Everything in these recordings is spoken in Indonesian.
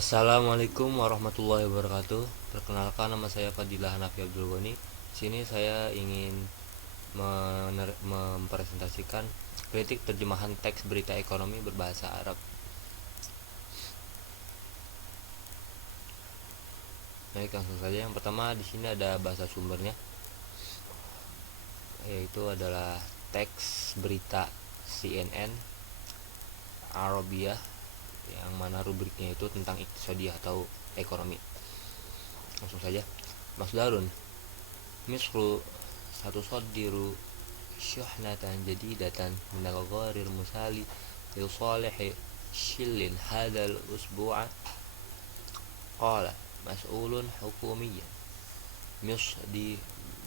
Assalamualaikum warahmatullahi wabarakatuh. Perkenalkan, nama saya Fadilah Hanafi Abdul Ghani. Di sini saya ingin mempresentasikan kritik terjemahan teks berita ekonomi berbahasa Arab. Baik, langsung saja. Yang pertama di sini ada bahasa sumbernya, yaitu adalah teks berita CNN Arabia, yang mana rubriknya itu tentang iktisadi atau ekonomi. Langsung saja. Masdarun Misru satu sodiru syuhnatan jadidatan minal gharir musali li salihi shillin hadal usbu'a qala mas'ulun hukumiyyan misdi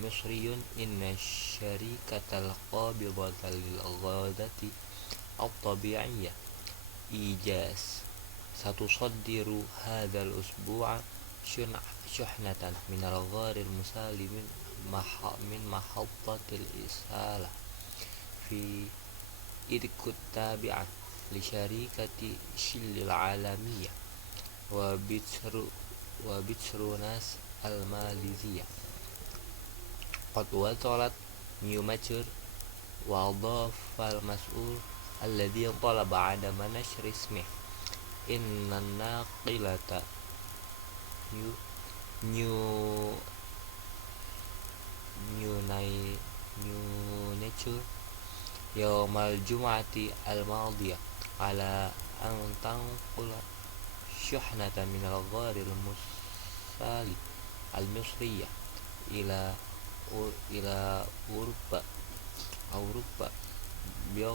misriyun inna syarikatal qabidata lil ghadati at-tabi'iyyah ijaz satu sodiru hadal usbu'a syuhnatan minal gharir musali min mahabbatil isalah fi idkut tabi'ah li syarikati shillil alamiyah wa bitrunas al maliziyah qad wasalat new mature wa adhafa al mas'ul alladhi talaba adama nashr ismih inna naqilata new new new nature yaumal jum'ati al-madiyah ala an tanqula syuhnatan minal gharil musali al-misriyah ila Urupa bi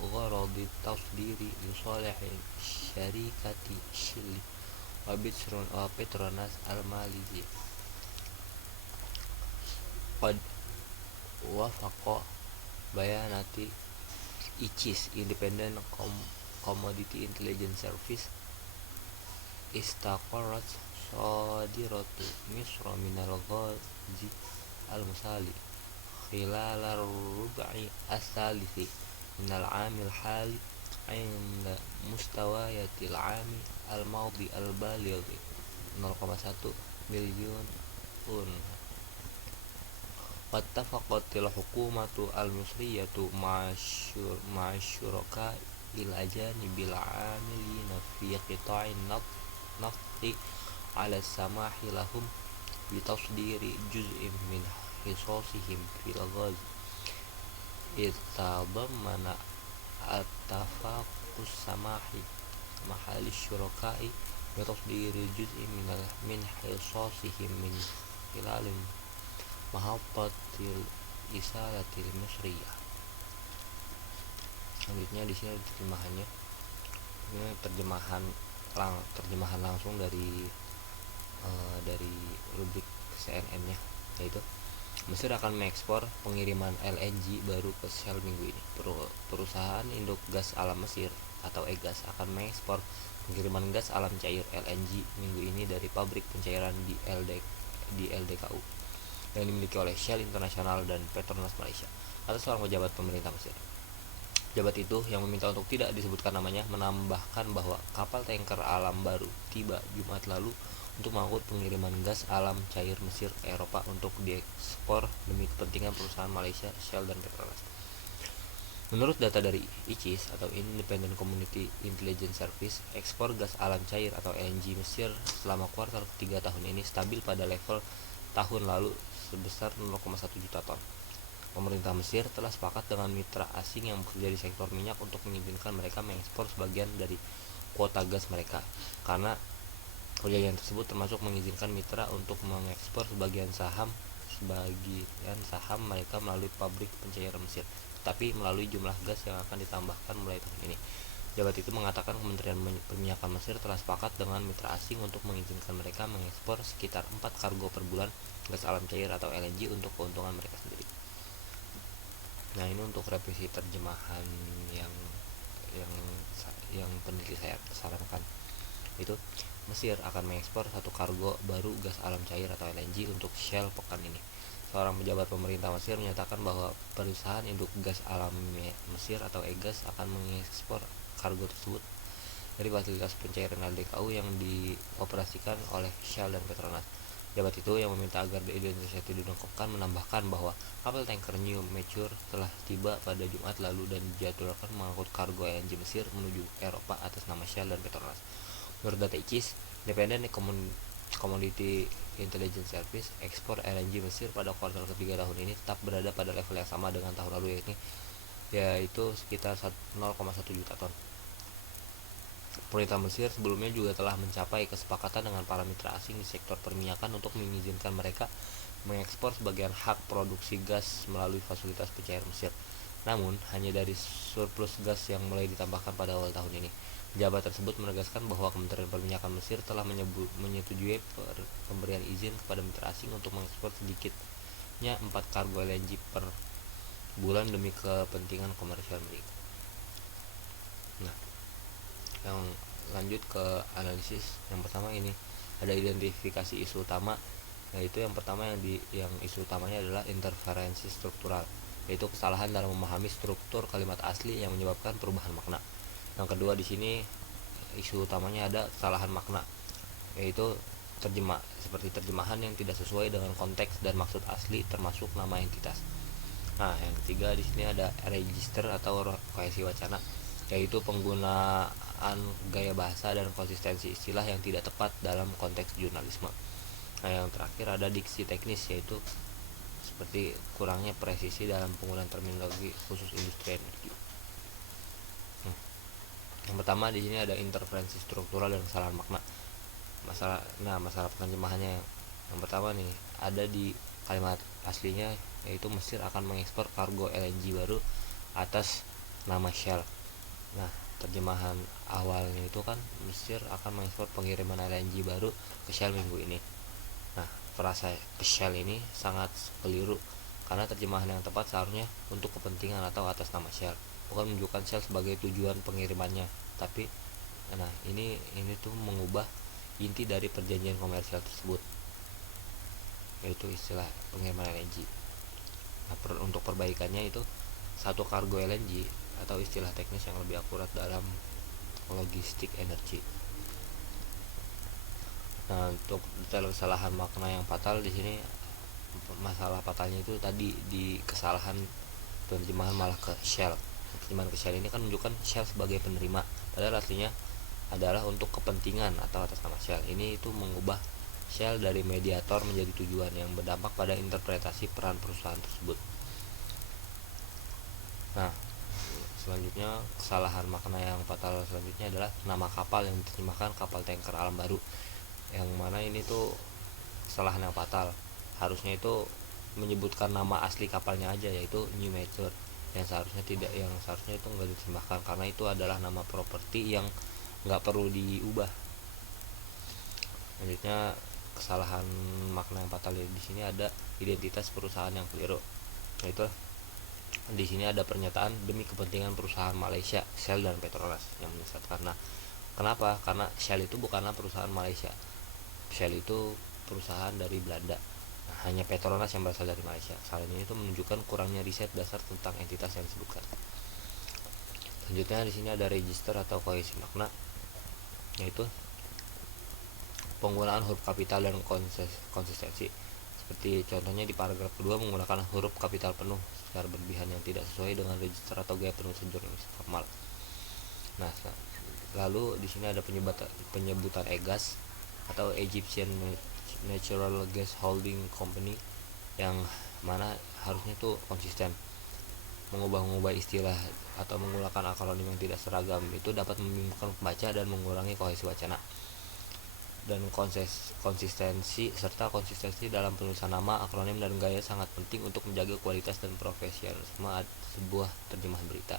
gharadi tasdiri li salihi syarikati shilli wa Petronas al-Maliziyah qad wafaqa bayanati ICIS Independent Commodity Intelligence Service istaqarrat sadiratu Misra minal ghazi al-musali khilal ar-rub'i as-salisi minal 'amil hali 'inda mustawayatil 'ami al-madi al-baligh 0,1 milyun un. Wattafaqatil hukumatu al-misriyatu ma'asyuraka il ajanibil 'amilina fi qita'in nafti 'ala samahi lahum bitasdiri juz'in min hisasihim fil ghaz itadammana at-tafaqus samahi mahali syurakai bitasdiri juz'in min hisasihim min hilalin mahabbatil isalatil misriyah. Selanjutnya di sini terjemahannya. Ini terjemahan langsung dari rubrik CNN-nya, yaitu Mesir akan mengekspor pengiriman LNG baru ke Shell minggu ini. Perusahaan induk gas alam Mesir atau EGAS akan mengekspor pengiriman gas alam cair LNG minggu ini dari pabrik pencairan di LDKU yang dimiliki oleh Shell International dan Petronas Malaysia, kata seorang pejabat pemerintah Mesir. Pejabat itu, yang meminta untuk tidak disebutkan namanya, menambahkan bahwa kapal tanker alam baru tiba Jumat lalu untuk mengangkut pengiriman gas alam cair Mesir ke Eropa untuk diekspor demi kepentingan perusahaan Malaysia Shell dan Petronas. Menurut data dari ICIS atau Independent Community Intelligence Service, ekspor gas alam cair atau LNG Mesir selama kuartal ketiga tahun ini stabil pada level tahun lalu sebesar 0,1 juta ton. Pemerintah Mesir telah sepakat dengan mitra asing yang bekerja di sektor minyak untuk mengizinkan mereka mengekspor sebagian dari kuota gas mereka, karena perjanjian tersebut termasuk mengizinkan mitra untuk mengekspor sebagian saham mereka melalui pabrik pencairan Mesir, tetapi melalui jumlah gas yang akan ditambahkan mulai tahun ini. Pejabat itu mengatakan Kementerian Perminyakan Mesir telah sepakat dengan mitra asing untuk mengizinkan mereka mengekspor sekitar 4 kargo per bulan gas alam cair atau LNG untuk keuntungan mereka sendiri. Nah, ini untuk revisi terjemahan yang peneliti saya sarankan. Itu Mesir akan mengekspor 1 kargo baru gas alam cair atau LNG untuk Shell pekan ini. Seorang pejabat pemerintah Mesir menyatakan bahwa perusahaan induk gas alam Mesir atau EGAS akan mengekspor kargo tersebut dari fasilitas pencairan LDKU yang dioperasikan oleh Shell dan Petronas. Pejabat itu yang meminta agar identitasnya tidak diungkapkan menambahkan bahwa kapal tanker New Mature telah tiba pada Jumat lalu dan dijadwalkan mengangkut kargo LNG Mesir menuju Eropa atas nama Shell dan Petronas. Menurut data ICIS, Independent Commodity Intelligence Service, ekspor LNG Mesir pada kuartal ketiga tahun ini tetap berada pada level yang sama dengan tahun lalu, yaitu sekitar 0,1 juta ton. Pemerintah Mesir sebelumnya juga telah mencapai kesepakatan dengan para mitra asing di sektor perminyakan untuk mengizinkan mereka mengekspor sebagian hak produksi gas melalui fasilitas pencairan Mesir. Namun, hanya dari surplus gas yang mulai ditambahkan pada awal tahun ini. Pejabat tersebut menegaskan bahwa Kementerian Perminyakan Mesir telah menyetujui pemberian izin kepada mitra asing untuk mengekspor sedikitnya 4 kargo LNG per bulan demi kepentingan komersial mereka. Nah, yang lanjut ke analisis. Yang pertama ini ada identifikasi isu utama, yaitu yang pertama yang isu utamanya adalah interferensi struktural, yaitu kesalahan dalam memahami struktur kalimat asli yang menyebabkan perubahan makna. Yang kedua di sini isu utamanya ada kesalahan makna, yaitu seperti terjemahan yang tidak sesuai dengan konteks dan maksud asli termasuk nama entitas. Nah, yang ketiga di sini ada register atau kohesi wacana, yaitu penggunaan gaya bahasa dan konsistensi istilah yang tidak tepat dalam konteks jurnalisme. Nah, yang terakhir ada diksi teknis, yaitu seperti kurangnya presisi dalam penggunaan terminologi khusus industri energi. Yang pertama di sini ada interferensi struktural dan kesalahan makna. Masalah penerjemahannya. Yang pertama nih, ada di kalimat aslinya, yaitu Mesir akan mengekspor kargo LNG baru atas nama Shell. Nah, terjemahan awalnya itu kan Mesir akan mengekspor pengiriman LNG baru ke Shell minggu ini. Nah, frasa ke Shell ini sangat keliru karena terjemahan yang tepat seharusnya untuk kepentingan atau atas nama Shell, bukan menunjukkan Shell sebagai tujuan pengirimannya. Tapi ini tuh mengubah inti dari perjanjian komersial tersebut, yaitu istilah pengiriman LNG. Nah, untuk perbaikannya itu satu kargo LNG atau istilah teknis yang lebih akurat dalam logistik energi. Nah, untuk detail kesalahan makna yang fatal di sini, masalah fatalnya itu tadi di kesalahan penerjemahan malah ke Shell. Terjemahan ke Shell ini kan menunjukkan Shell sebagai penerima, padahal artinya adalah untuk kepentingan atau atas nama Shell. Ini itu mengubah Shell dari mediator menjadi tujuan, yang berdampak pada interpretasi peran perusahaan tersebut. Nah, selanjutnya kesalahan makna yang fatal selanjutnya adalah nama kapal yang diterjemahkan kapal tanker Alam Baru, yang mana ini tuh kesalahan yang fatal. Harusnya itu menyebutkan nama asli kapalnya aja, yaitu New Mature, yang seharusnya itu nggak diterjemahkan karena itu adalah nama properti yang nggak perlu diubah. Selanjutnya kesalahan makna yang fatal di sini ada identitas perusahaan yang keliru, yaitu di sini ada pernyataan demi kepentingan perusahaan Malaysia Shell dan Petronas yang menyesatkan. Karena kenapa? Karena Shell itu bukanlah perusahaan Malaysia. Shell itu perusahaan dari Belanda. Nah, hanya Petronas yang berasal dari Malaysia. Hal ini itu menunjukkan kurangnya riset dasar tentang entitas yang disebutkan. Selanjutnya di sini ada register atau kohesi makna, yaitu penggunaan huruf kapital dan konsistensi. Seperti contohnya di paragraf kedua menggunakan huruf kapital penuh secara berlebihan yang tidak sesuai dengan register atau gaya penulisan jurnalistik formal. Nah, lalu di sini ada penyebutan EGAS atau Egyptian Natural Gas Holding Company, yang mana harusnya itu konsisten. Mengubah istilah atau menggunakan akronim yang tidak seragam itu dapat membingungkan pembaca dan mengurangi kohesi wacana. Dan konsistensi dalam penulisan nama, akronim, dan gaya sangat penting untuk menjaga kualitas dan profesionalisme sebuah terjemahan berita.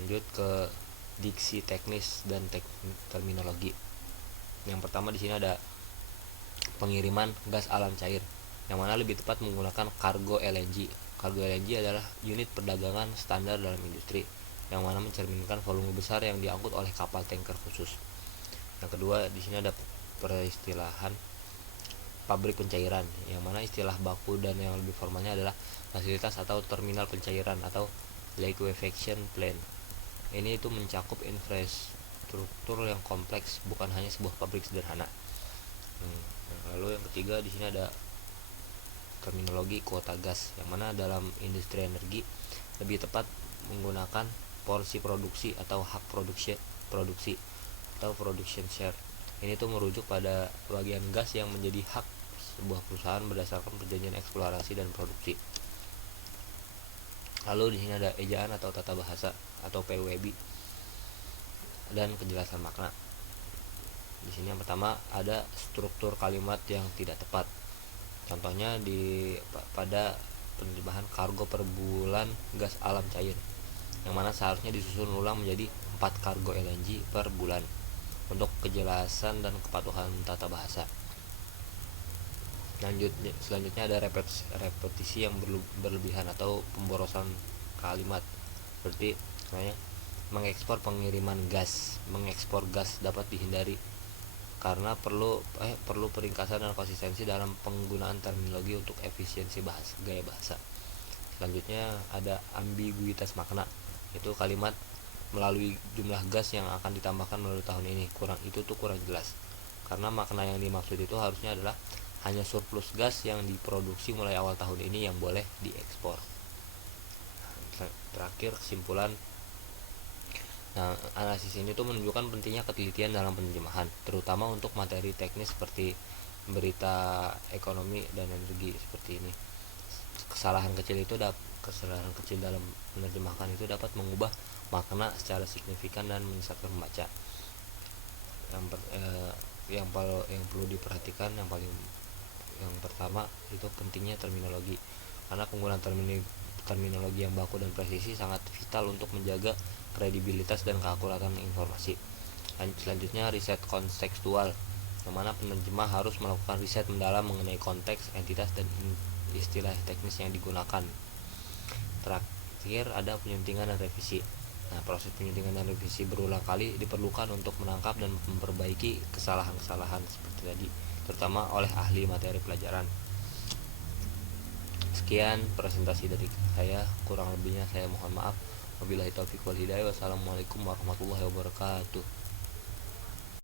Lanjut ke diksi teknis dan terminologi. Yang pertama di sini ada pengiriman gas alam cair, yang mana lebih tepat menggunakan kargo LNG. Kargo LNG adalah unit perdagangan standar dalam industri, yang mana mencerminkan volume besar yang diangkut oleh kapal tanker khusus. Yang kedua di sini ada peristilahan pabrik pencairan, yang mana istilah baku dan yang lebih formalnya adalah fasilitas atau terminal pencairan atau liquefaction plant. Ini itu mencakup infrastruktur yang kompleks, bukan hanya sebuah pabrik sederhana. Lalu yang ketiga di sini ada terminologi kuota gas, yang mana dalam industri energi lebih tepat menggunakan porsi produksi atau hak produksi atau production share. Ini tuh merujuk pada bagian gas yang menjadi hak sebuah perusahaan berdasarkan perjanjian eksplorasi dan produksi. Lalu di sini ada ejaan atau tata bahasa atau PWB dan penjelasan makna. Di sini yang pertama ada struktur kalimat yang tidak tepat. Contohnya pada penerjemahan kargo per bulan gas alam cair, yang mana seharusnya disusun ulang menjadi 4 kargo LNG per bulan untuk kejelasan dan kepatuhan tata bahasa. Selanjutnya ada repetisi yang berlebihan atau pemborosan kalimat, seperti misalnya mengekspor pengiriman gas. Mengekspor gas dapat dihindari karena perlu peringkasan dan konsistensi dalam penggunaan terminologi untuk efisiensi gaya bahasa. Selanjutnya ada ambiguitas makna, yaitu kalimat melalui jumlah gas yang akan ditambahkan melalui tahun ini kurang jelas, karena makna yang dimaksud itu harusnya adalah hanya surplus gas yang diproduksi mulai awal tahun ini yang boleh diekspor. Terakhir kesimpulan. Analisis ini tuh menunjukkan pentingnya ketelitian dalam penerjemahan, terutama untuk materi teknis seperti berita ekonomi dan energi seperti ini. Kesalahan kecil dalam menerjemahkan itu dapat mengubah makna secara signifikan dan menyesatkan pembaca. Yang perlu diperhatikan yang pertama itu pentingnya terminologi, karena penggunaan terminologi yang baku dan presisi sangat vital untuk menjaga kredibilitas dan keakuratan informasi. Selanjutnya riset kontekstual, yang mana penerjemah harus melakukan riset mendalam mengenai konteks, entitas, dan istilah teknis yang digunakan. Terakhir ada penyuntingan dan revisi. Proses penyuntingan dan revisi berulang kali diperlukan untuk menangkap dan memperbaiki kesalahan-kesalahan seperti tadi, terutama oleh ahli materi pelajaran. Sekian presentasi dari saya, kurang lebihnya saya mohon maaf. Wabillahi taufiq wal hidayah. Wassalamualaikum warahmatullahi wabarakatuh.